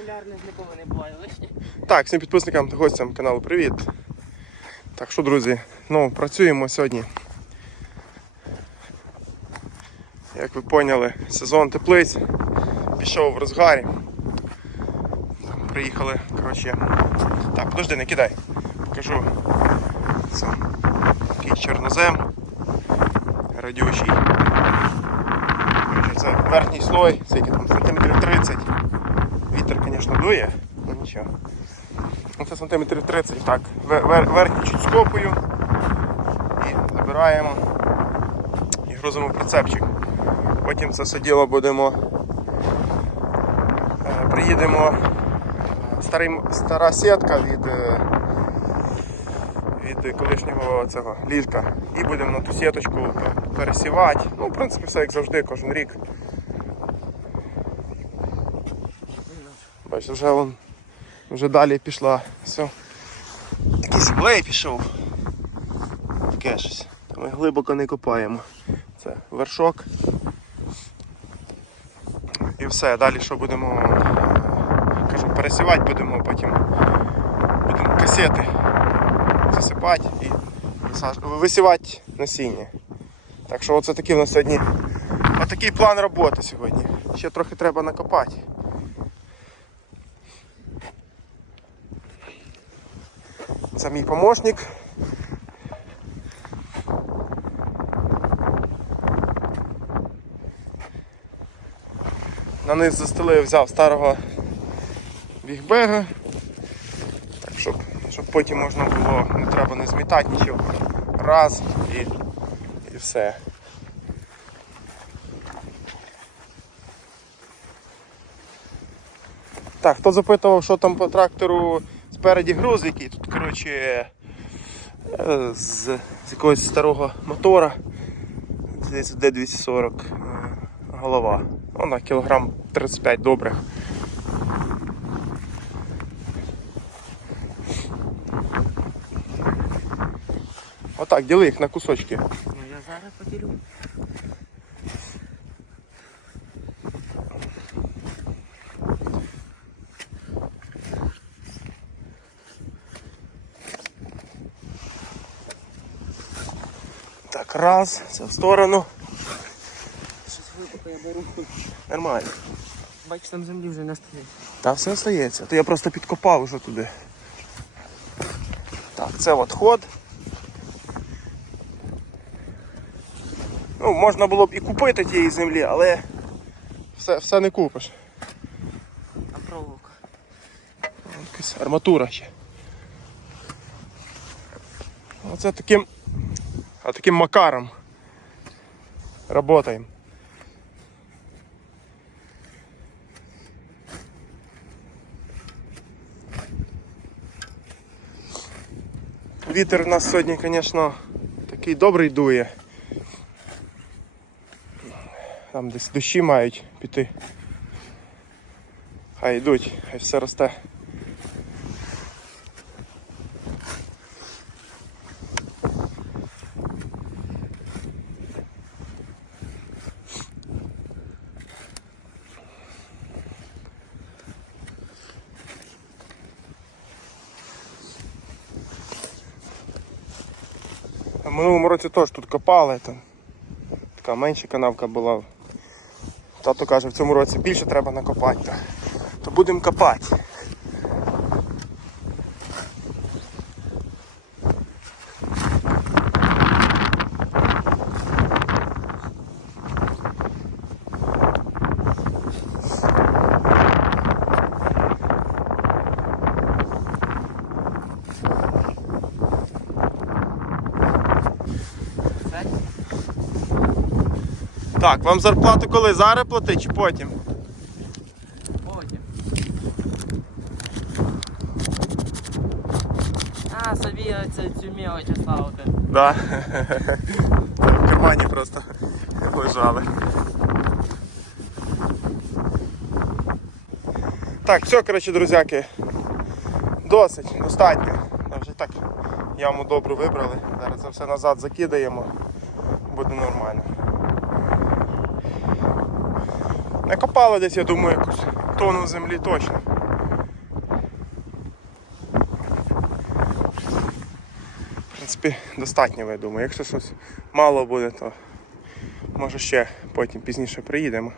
популярних ніколи не буває лишнє. Так, всім підписникам та гостям каналу привіт. Так що, друзі, ну, працюємо сьогодні. Як ви поняли, сезон теплиць пішов в розгарі. Приїхали, коротше. Так, подожди, не кидай. Покажу. Це такий чорнозем. Радючий. Це верхній слой, скільки там сантиметрів 30. Вітер, звісно, дує, але нічого. Ну, Це сантиметрів 30, так. Вер- вер- Верхню чуть скопую і забираємо і грузимо прицепчик. Потім це все діло будемо. е, Приїдемо. Старий, стара сітка від, е, від колишнього цього ліжка. І будемо на ту сіточку пересівати. Ну, в принципі, все як завжди, кожен рік. Бачиш, вже вон вже далі пішла. Все. Якийсь клей пішов. Таке щось. Ми глибоко не копаємо. Це вершок. І все, далі що будемо кажу, пересівати будемо, потім будемо касети засипати і висівати насіння. Так що оце такий у нас сьогодні отакий план роботи сьогодні. Ще трохи треба накопати. Це мій помощник. На низ застелив, взяв старого бігбега. Так, щоб, щоб потім можна було, не треба не змітати нічого. Раз і, і все. Так, хто запитував, що там по трактору спереді груз, який тут, коротше, е, з, з якогось старого мотора. Десь D240 е, голова. Вона кілограм 35 добрих. Отак, діли їх на кусочки. Ну я зараз поділю. Так, раз, це в сторону. Щось глибоко я беру. Нормально. Бачиш, там землі вже не стоїть. Та все стається. То я просто підкопав уже туди. Так, це от ход. Ну, можна було б і купити тієї землі, але все, все не купиш. А проволока. Якась арматура ще. Оце таким, а таким макаром работаємо. Вітер у нас сьогодні, звісно, такий добрий дує. Там десь дощі мають піти. Хай йдуть, хай все росте. В минулому році теж тут копали, там така менша канавка була. Тато каже, в цьому році більше треба накопати, то, будемо копати. Так, вам зарплату коли? Зараз платить чи потім? Потім. А, собі оце цю мелочь оставити. Да. В кармані просто лежали. Так, все, коротше, друзяки. Досить, достатньо. Вже так яму добру вибрали. Зараз це все назад закидаємо. Буде нормально. Накопало десь, я думаю, якусь тонну землі точно. В принципі, достатньо, я думаю. Якщо щось мало буде, то може ще потім пізніше приїдемо.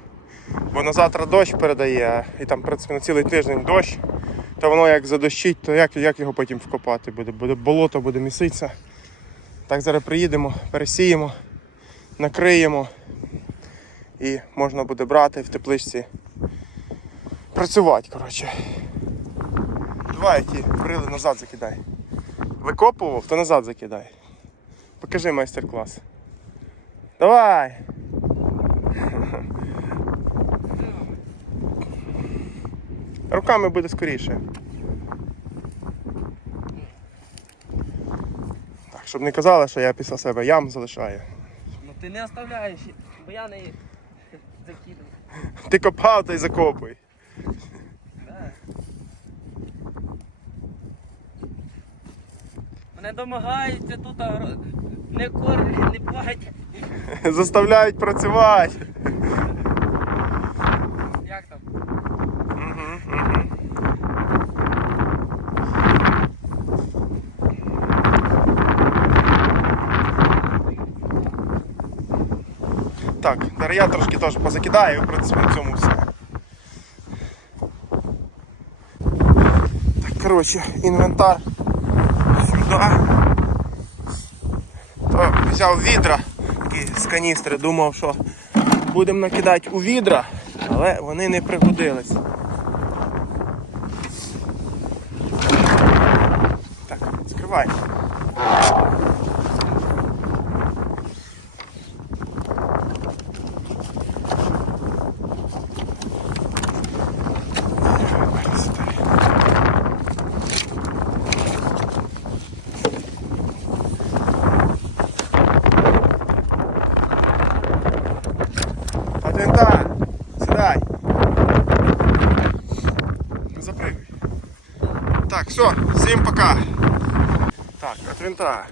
Бо на завтра дощ передає, і там в принципі, на цілий тиждень дощ, то воно як задощить, то як як його потім вкопати буде? Буде Болото буде міситься. Так зараз приїдемо, пересіємо, накриємо і можна буде брати в тепличці. Працювати, коротше. Давай ті брили назад закидай. Викопував, то назад закидай. Покажи майстер-клас. Давай! Руками буде скоріше. Так, щоб не казали, що я після себе ям залишаю. Ну ти не оставляєш, бо я не закидав. Ти копав та й закопуй. Мене домагаються тут, не кормлять, не платять. Заставляють працювати. Як там? Мгм, мгм. Так, я трошки теж позакидаю, в принципі, на цьому все. Так, коротше, інвентар сюди. То взяв відра такі з каністри, думав, що будемо накидати у відра, але вони не пригодились. Так, скривай. От винта, сідай. Запрыгуй. Так, все, всім пока. Так, от винта.